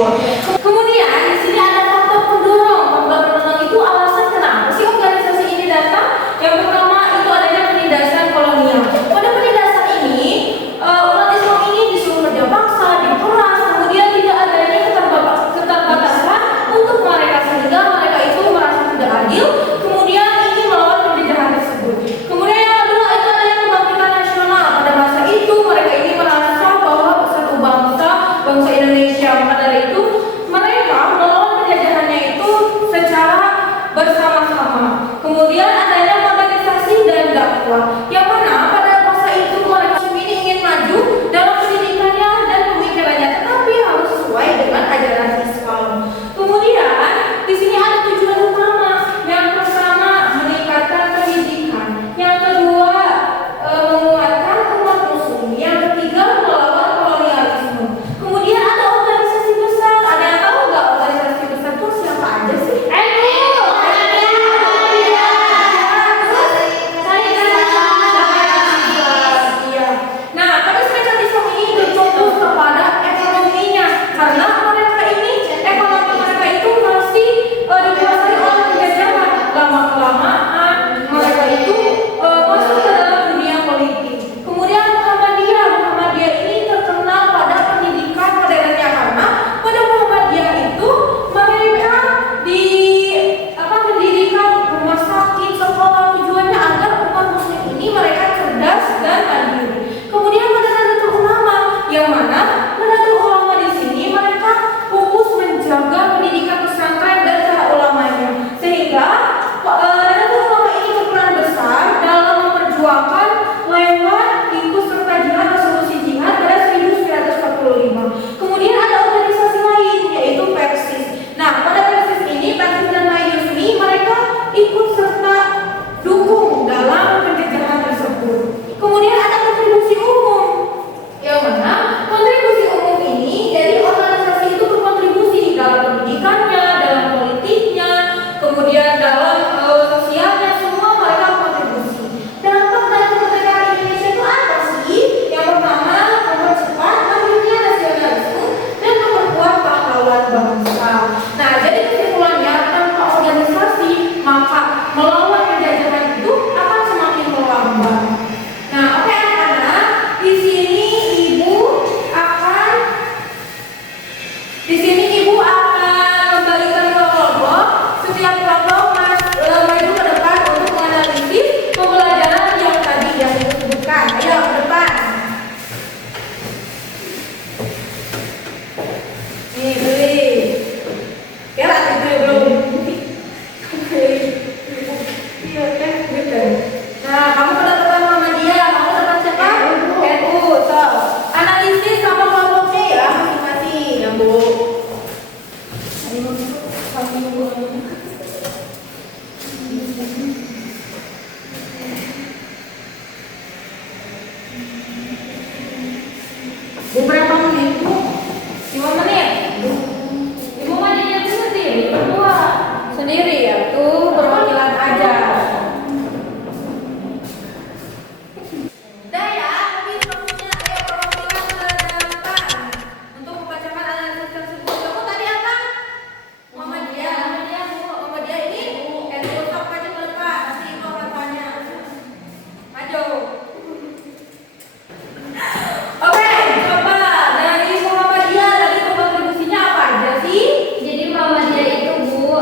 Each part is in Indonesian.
Kemudian di sini ada faktor pendorong. Faktor pendorong itu alasan kenapa sih organisasi ini datang. Yang pertama itu adanya penindasan kolonial. Pada penindasan ini umat Islam ini disuruh kerja paksa, diperas, kemudian tidak adanya keterbatasan untuk mereka sehingga mereka itu merasa tidak adil. Kemudian ingin melawan penjajahan tersebut. Kemudian yang kedua itu adanya kebangkitan nasional. Pada masa itu mereka ini merasa bahwa satu bangsa Indonesia. Maka dari itu mereka melawan penjajahannya itu secara bersama-sama. Kemudian adanya modernisasi dan dakwah. Yang mana pada masa itu mereka ini ingin maju dalam pendidikannya dan pemikirannya, tetapi harus sesuai dengan ajaran Islam. Kemudian di sini ada tujuan utama. Yang pertama meningkatkan pendidikan. Yang kedua menguatkan umat muslim. Yang ketiga melawan kolonialisme. Kemudian ada organisasi besar. Ada yang tahu nggak organisasi besar itu siapa aja sih? Nah, pada serikat Islam ini berfokus kepada ekonominya, karena mereka ini ekonomi mereka itu masih dikuasai oleh penjajahan. Lama-kelamaan mereka itu masuk ke dalam dunia politik. Kemudian Muhammadiyah ini terkenal pada pendidikan modernnya, karena pada Muhammadiyah itu mereka mendirikan rumah sakit, sekolah, tujuannya agar umat muslim ini mereka cerdas dan mandiri. Kemudian pada Nahdlatul Ulama, yang mana Nahdlatul Ulama di sini mereka fokus menjaga pendidikan pesantren dan para ulamanya, sehingga Nahdlatul Ulama ini berperan besar dalam memperjuangkan lewat ikut serta jihad resolusi jihad pada 1945. Kemudian ada organisasi lain yaitu Persis. Nah, pada Persis ini Persis dan Mayusni mereka ikut serta dukung dalam penjajahan tersebut. Kemudian ada kontribusi umum, yang mana kontribusi umum ini jadi organisasi itu berkontribusi dalam pendidikannya, dalam politiknya, kemudian dalam sosialnya, semua mereka berkontribusi. Dampak dari kemerdekaan Indonesia itu apa sih? Yang pertama, mempercepat lahirnya nasionalisme dan memperkuat pahlawan bangsa. Nah, jadi kesimpulannya, tanpa organisasi maka melawan penjajahan itu akan semakin melambat. Nah, oke anak-anak, di sini ibu akan kembalikan kelompok. Setiap kelompok maju ke depan untuk menganalisis pembelajaran yang tadi yang disebutkan. Ayo ke depan. Nih, beli. Ya, itu belum. Iya, kan? Nah, kamu pada depan Muhammadiyah, kamu depan siapa? NU. So, analisis sama kelompoknya ya masing-masing, ya Bu. Beberapa menit Bu? 5 menit? Ibu mandinya dulu sih, berdua sendiri ya, tuh perwakilan aja. Udah ya, habis waktunya. Ayo perwakilan ke depan untuk membacakan analisis tersebut. Kamu tadi apa? Muhammadiyah. Muhammadiyah ini sok maju ke depan, nanti ibu akan tanya. Maju. Oke, coba dari Muhammadiyah tadi kontribusinya apa aja sih? Jadi Muhammadiyah itu Bu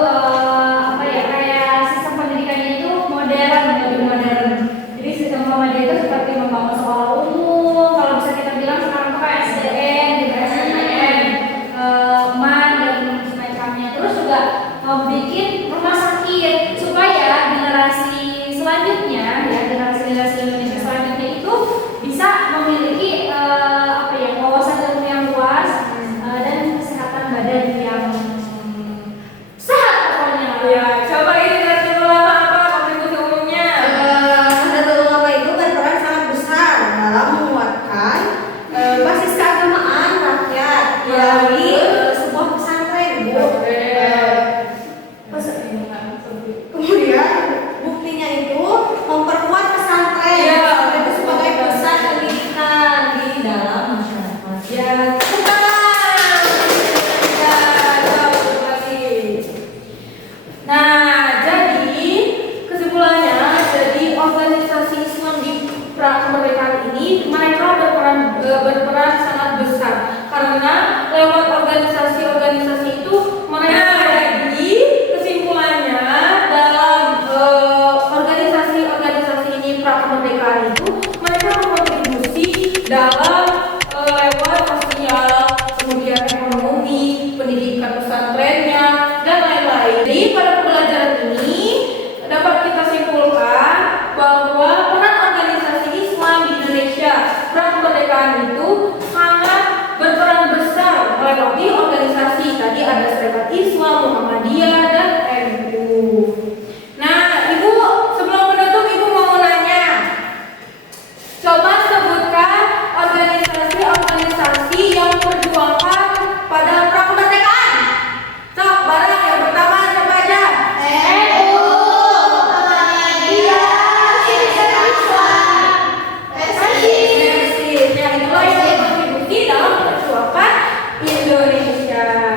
Indonesia.